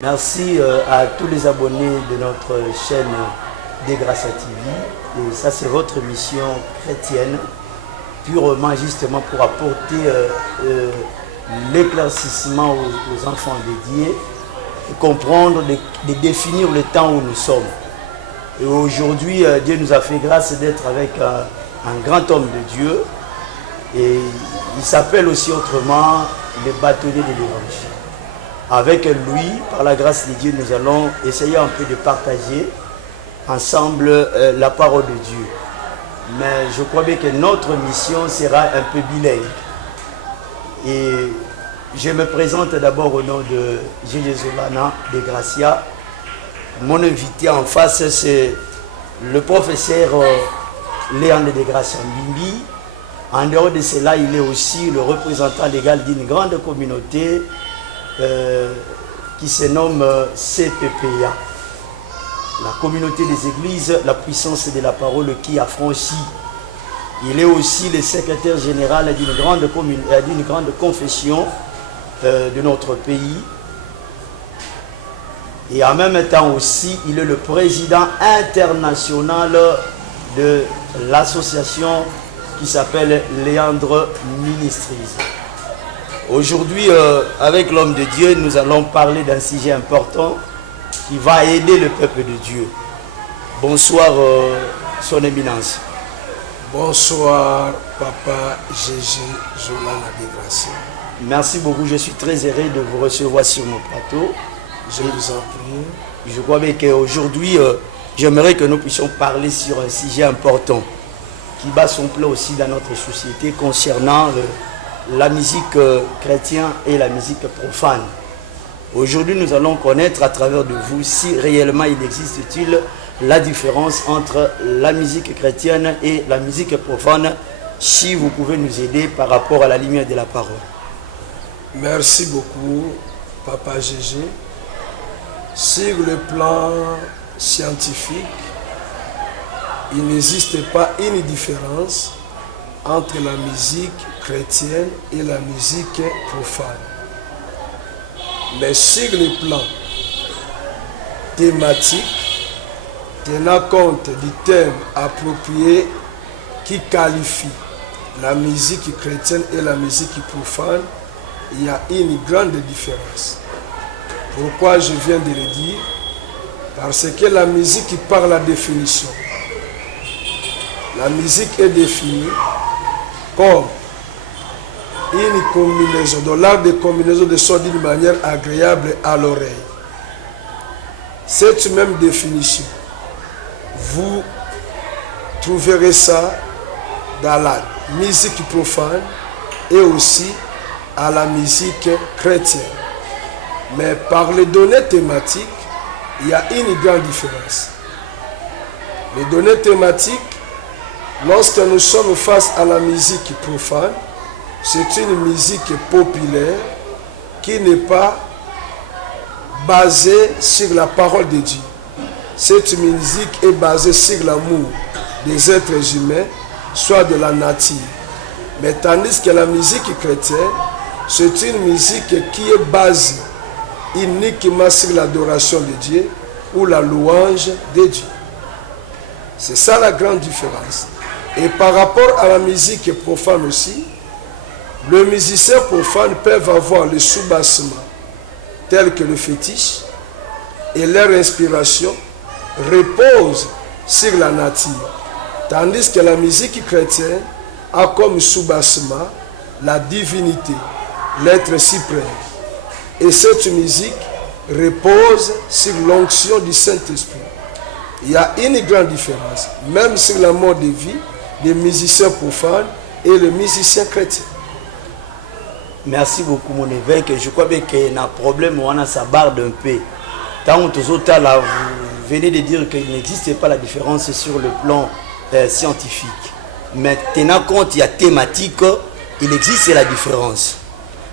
Merci à tous les abonnés de notre chaîne des Gracia TV. Et ça, c'est votre mission chrétienne, purement justement pour apporter l'éclaircissement aux enfants dédiés et comprendre, de définir le temps où nous sommes. Et aujourd'hui, Dieu nous a fait grâce d'être avec un grand homme de Dieu. Et il s'appelle aussi autrement le bâtonnier de l'Évangile. Avec lui, par la grâce de Dieu, nous allons essayer un peu de partager ensemble la parole de Dieu. Mais je crois bien que notre mission sera un peu bilingue. Et je me présente d'abord au nom de Gégé Zolana de Gracia. Mon invité en face, c'est le professeur Léandre de Gracia Mbimbi. En dehors de cela, il est aussi le représentant légal d'une grande communauté qui se nomme CPPA, la communauté des églises, la puissance de la parole qui affranchit. Il est aussi le secrétaire général d'une grande confession de notre pays. Et en même temps aussi, il est le président international de l'association qui s'appelle Léandre Ministries. Aujourd'hui, avec l'homme de Dieu, nous allons parler d'un sujet important qui va aider le peuple de Dieu. Bonsoir, son éminence. Bonsoir, Papa Gégé Zolana de Gracia. Merci beaucoup, je suis très heureux de vous recevoir sur mon plateau. Je vous en prie. Je crois bien qu'aujourd'hui, j'aimerais que nous puissions parler sur un sujet important qui bat son plein aussi dans notre société concernant la musique chrétienne et la musique profane. Aujourd'hui, nous allons connaître à travers de vous si réellement il existe-t-il la différence entre la musique chrétienne et la musique profane, si vous pouvez nous aider par rapport à la lumière de la parole. Merci beaucoup, Papa Gégé. Sur le plan scientifique, il n'existe pas une différence entre la musique chrétienne et la musique profane. Mais sur le plan thématique, tenant compte du thème approprié qui qualifie la musique chrétienne et la musique profane, il y a une grande différence. Pourquoi je viens de le dire? Parce que la musique par la définition. La musique est définie comme une combinaison, de l'art de combinaison de sons d'une manière agréable à l'oreille. Cette même définition, vous trouverez ça dans la musique profane et aussi à la musique chrétienne. Mais par les données thématiques, il y a une grande différence. Les données thématiques, lorsque nous sommes face à la musique profane, c'est une musique populaire qui n'est pas basée sur la parole de Dieu. Cette musique est basée sur l'amour des êtres humains, soit de la nature. Mais tandis que la musique chrétienne, c'est une musique qui est basée uniquement sur l'adoration de Dieu ou la louange de Dieu. C'est ça la grande différence. Et par rapport à la musique profane aussi, les musiciens profanes peuvent avoir le soubassement tel que le fétiche et leur inspiration repose sur la nature. Tandis que la musique chrétienne a comme soubassement la divinité, l'être suprême. Et cette musique repose sur l'onction du Saint-Esprit. Il y a une grande différence, même sur la mode de vie des musiciens profanes et les musiciens chrétiens. Merci beaucoup, mon évêque. Je crois bien qu'il y a un problème, on a sa barre un peu. Tant que vous venez de dire qu'il n'existe pas la différence sur le plan scientifique. Mais tenant compte, il y a thématique, il existe la différence.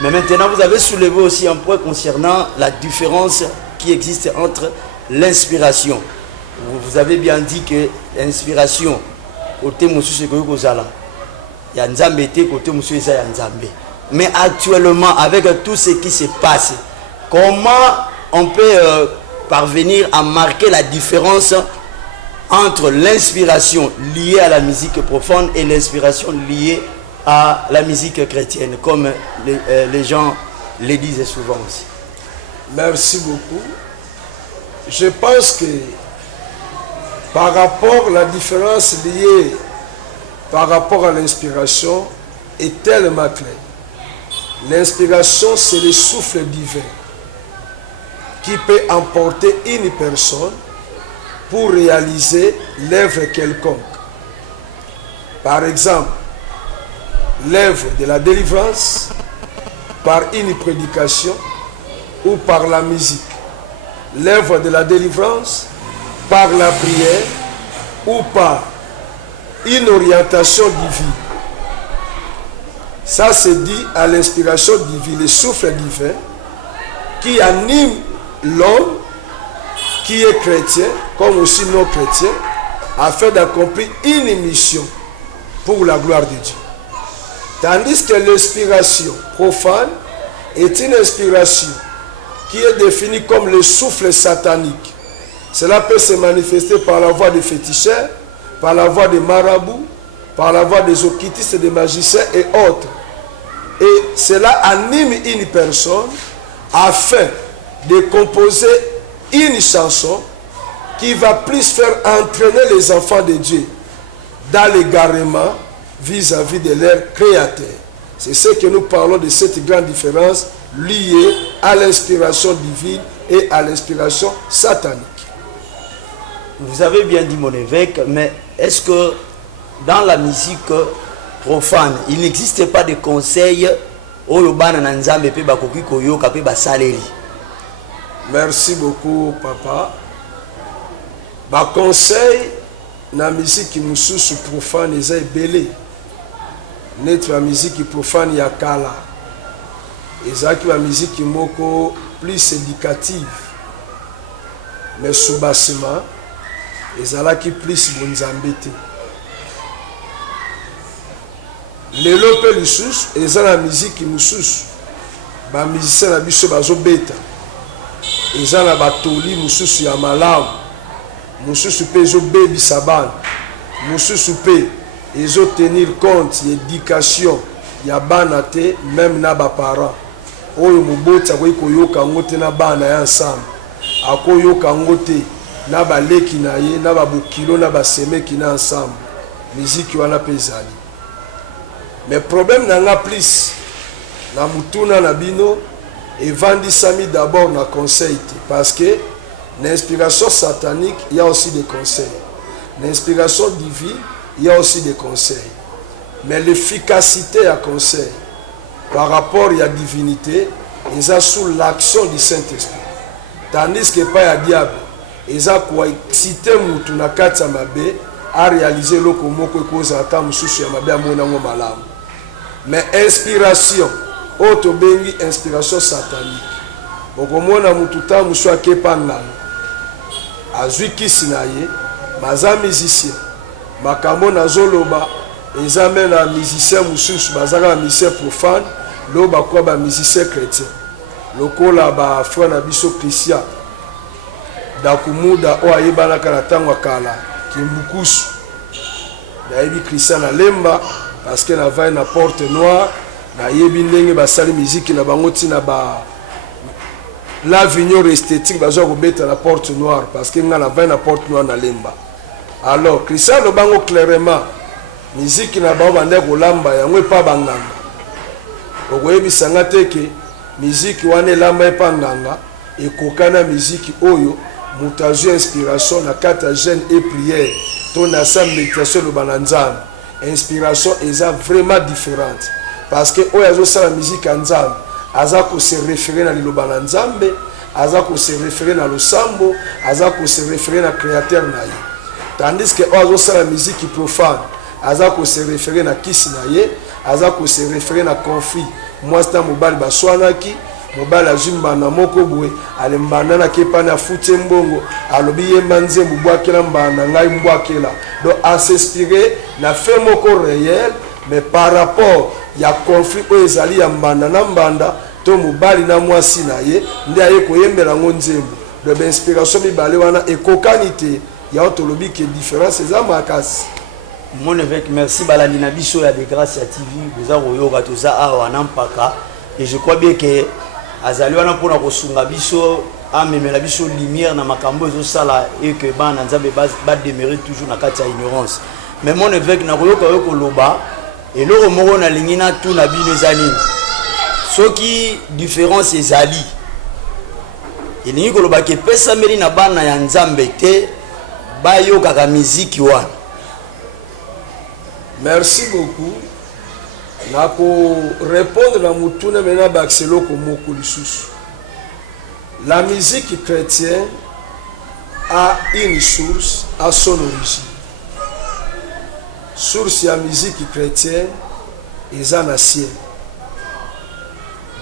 Mais maintenant, vous avez soulevé aussi un point concernant la différence qui existe entre l'inspiration. Vous avez bien dit que l'inspiration, côté Moussou Kozala, il y a Nzambe, côté Moussou Nzambe. Mais actuellement, avec tout ce qui se passe, comment on peut parvenir à marquer la différence entre l'inspiration liée à la musique profane et l'inspiration liée à la musique chrétienne, comme les gens le disent souvent aussi? Merci beaucoup. Je pense que par rapport à la différence liée par rapport à l'inspiration est tellement claire. L'inspiration, c'est le souffle divin qui peut emporter une personne pour réaliser l'œuvre quelconque. Par exemple, l'œuvre de la délivrance par une prédication ou par la musique. L'œuvre de la délivrance par la prière ou par une orientation divine. Ça c'est dit à l'inspiration divine, le souffle divin qui anime l'homme qui est chrétien comme aussi non chrétien afin d'accomplir une mission pour la gloire de Dieu. Tandis que l'inspiration profane est une inspiration qui est définie comme le souffle satanique. Cela peut se manifester par la voix des féticheurs, par la voix des marabouts, par la voix des occultistes, des magiciens et autres. Et cela anime une personne afin de composer une chanson qui va plus faire entraîner les enfants de Dieu dans l'égarement vis-à-vis de leur créateur. C'est ce que nous parlons de cette grande différence liée à l'inspiration divine et à l'inspiration satanique. Vous avez bien dit, mon évêque, mais est-ce que dans la musique profane, il n'existe pas de conseils au bana na nzambe pe bakoki koyoka pe basaleri? Merci beaucoup, papa. Ba conseil na musique mususu profane eza ebele. Net la musique profane ya kala. Ezaki la musique moko plus éducative. Mais sous bassement ezalaki plus bonzambe te. Lelo pe lisusu eza na musique mususu ba musicien na biso bazobeta. Eza na batoli mususu ya malamu, mususu pe ezobebisa bana, mususu pe ezotenir compte ya éducation ya bana te, même na baparent oyo moboti akoki koyoka yango te na bana ya ensemble, akoyoka yango te na baleki na ye, na babokilo, na basemeki na ensemble. Miziki wana pe ezali. Mais problème na nga plus na mutuna na bino evandisami d'abord na conseil te, parce que l'inspiration satanique il y a aussi des conseils, l'inspiration divine il y a aussi des conseils, mais l'efficacité à conseil par rapport à la divinité ils sont sous l'action du Saint-Esprit, tandis que pas ya diable ils ont quoi exciter mutu na kati ya mabe à réaliser loko moko ekoza ata mususu ya mabe amona ngo malamu. Mais inspiration auto bengi inspiration satanique, okomona mutu ta musu akepa ngana azwi kisi na ye maza musicien makambo nazoloba ezame na musicien mususu bazaka na musicien profane loba kwa ba musicien chrétien lokola ba frère na biso Christian dakumuda o ayebana kana tango kala kimbukusu dayebi Christian na lemba parce que na vai na porte noire na yebi ndenge basali musique na bango tina ba l'avenir esthétique bazo kobeta na porte noire parce que nga na vai na porte noire na lemba. Alors Christian lo bango clairement musique na bango bande kolamba yango pa banganga okoyebi sanga teke musique wana elamba pa nganga ekokana musique oyo mutazu inspiration na kata jeûne et prière to na sa méditation lo bananzana. Inspiration est vraiment différente parce que oyo la musique en nzambe azako se référer na liloba na nzambe, azako se référer na losambo, azako se référer na créateur na ye, tandis que oyo la musique profane azako se référer na kisi na ye, azako se référer na conflit mwasta mobali baswanaki mobali azimba na moko boye alembana na kepana futi mbongo alobi yemba nzembo bwakela mbana ngai mbwakela. Donc à s'inspirer na fait moko réel, mais par rapport ya conflit oyo ezali ya mbanda na mbanda to mobali na mwasi na ye nde aye koyembela ngo nzembo de inspiration mibale wana ekokani te ya otolobi ke différence eza makasi. Mon évêque, merci balandi na biso ya de grâce ya TV boza koyoka toza awa na mpaka et je crois bien que azali wana mpona kosunga biso amemela biso lumière na makambo ezosala et que bana nzambe bademere toujours na kati ya ignorance. Mais mon évêque nakoyoka yo koloba eloko moko nalingi na tuna bino eza nini soki différence ezali elingi koloba ke epesameli na bana ya nzambe te bayokaka miziki wana. Merci beaucoup. Nako répondre na mutuna mena baxelo ko moko lisusu. La musique chrétienne a une source, à son origine. Source ya musique chrétienne eza na ciel.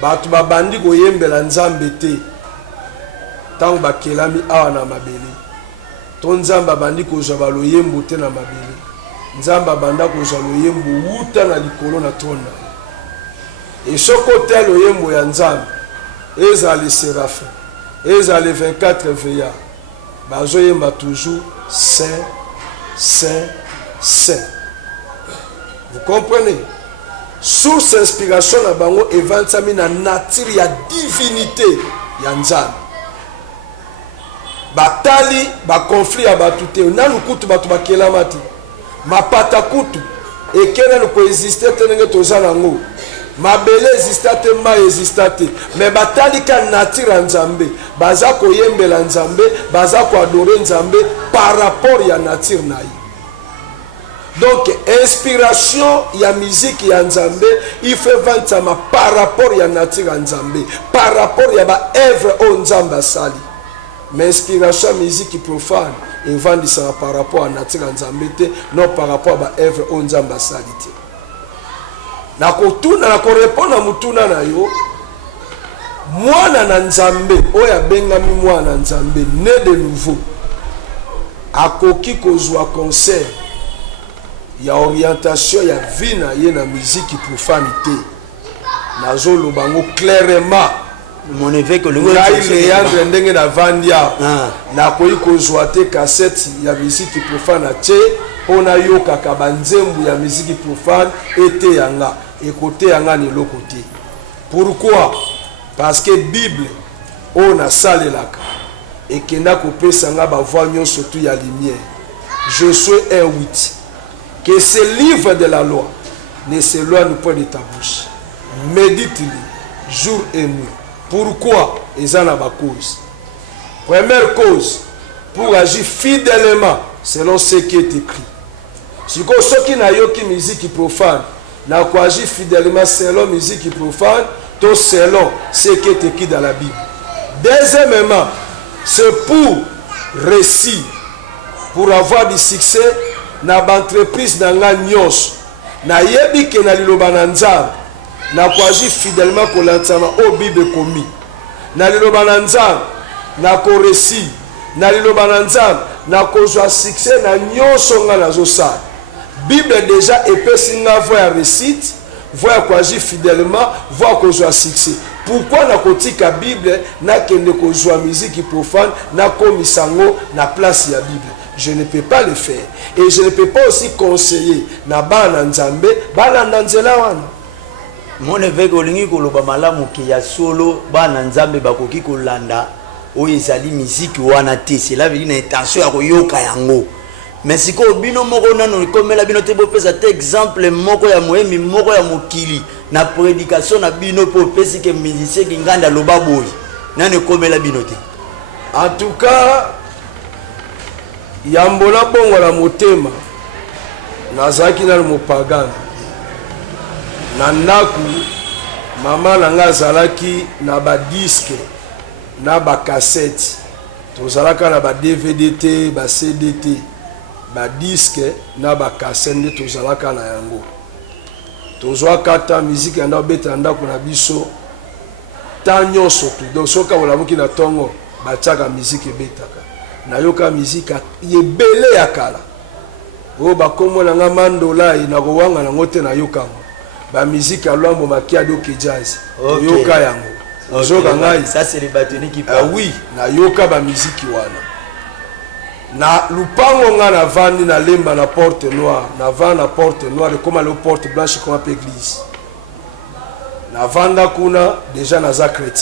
Batu babandi koyembela nzambe te tango bakelami awa na mabele. To nzamba bandi kozwa baloyembo te na mabele. Nzamba banda kozwa loyembo wuta na likolo na trône. Et soko te loyembo ya nzambe eza les séraphins, eza les 24 veillards. Bazoyemba toujours saint, saint, saint. Vous comprenez? Source inspiration na bango evantsami na nature ya divinité ya nzambe. Batali ba conflit ya batu te nanu kutu batu bakelama te. Mapata kutu ekena no coexister te ndenge toza nango. Mabele exista te ma exista te. Mais batali ka nature ya nzambe baza koyembela nzambe baza ko adorer nzambe par rapport ya nature na ye. Donc inspiration ya musique ya nzambe il fait vantama par rapport ya nature ya nzambe par rapport ya ba œuvre o nzambe sali. Mais inspiration ya musique profane evandisaka par rapport à nature ya nzambe te non par rapport à ba œuvre o nzambe sali te. Nakotuna nakorepona mutuna na yo mwana na nzambe oyo abengami mwana nzambe né de nouveau akoki kozwa conseil ya orientation ya vie na ye na musique profane te. Nazoloba ngo clairement mon évêque le Léandre ndenge na vandia nakoki kozwa te cassette ya musique profane te pona yokaka banzembu ya musique profane ete yanga écoute yanga ni loko te. Pourquoi? Parce que Bible on a salelaka ekenda kopesa nga ba voix nyonso tu ya lumière. Josué 1:8 que ce livre de la loi ne s'éloigne point de ta bouche. Médite-le jour et nuit. Pourquoi? Eza na ba cause. Première cause, pour agir fidèlement selon ce qui est écrit. Si soki na yoki musique profane, na ko agir fidèlement selon musique profane, to selon ce qui est écrit dans la Bible. Deuxièmement, c'est pour réussir, pour avoir du succès na entreprise na nga nyos. Na yebi ke na liloba na nzambe, na ko agir fidèlement ko lantsama o Bible komi. Na liloba na nzambe, na ko réussir, na liloba na nzambe, na ko jwa succès na nyonso nga nazosala. Bible déjà epesi nga voie ya réussite, voie ko agir fidèlement, voie ko jwa succès. Pourquoi na kotika Bible na kende ko jwa musique profane na komisango na place ya Bible? Je ne peux pas le faire. Et je ne peux pas aussi conseiller na bana nzambe bana nzela wana. Mon évêque olingi koloba malamu ki ya solo bana nzambe bakoki kolanda oyo ezali musique wana te. Cela veut dire na intention ya koyoka yango. Mais siko bino moko nano komela bino te bopesa te exemple moko ya moyemi moko ya mokili na prédication na bino po pesi ke musicien ki nganda loba boyi nano komela bino te. En tout cas yambola bongo la motema nazaki na mopagana na ndaku mama nanga azalaki na ba disque na ba cassette tozalaka na ba DVD te ba CD te ba disque na ba cassette nde tozalaka na yango tozwaka ta musique ya ndabeta ndaku na biso ta nyonso tu donc soka bolamuki na tongo batiaka musique ebetaka na yoka musique yebele ya kala o bakomo na nga mandola na kowanga na ngote na yoka ba musique alwambo makia do jazz yoka yango Zogangai. Ça c'est les bâtonnets qui Ah parlent. oui, na yoka ba musique wana. Na lupango nga na vandi na lemba na porte noire, na vanda na porte noire comme le porte blanche comme église. Na vanda kuna déjà naza chrétien.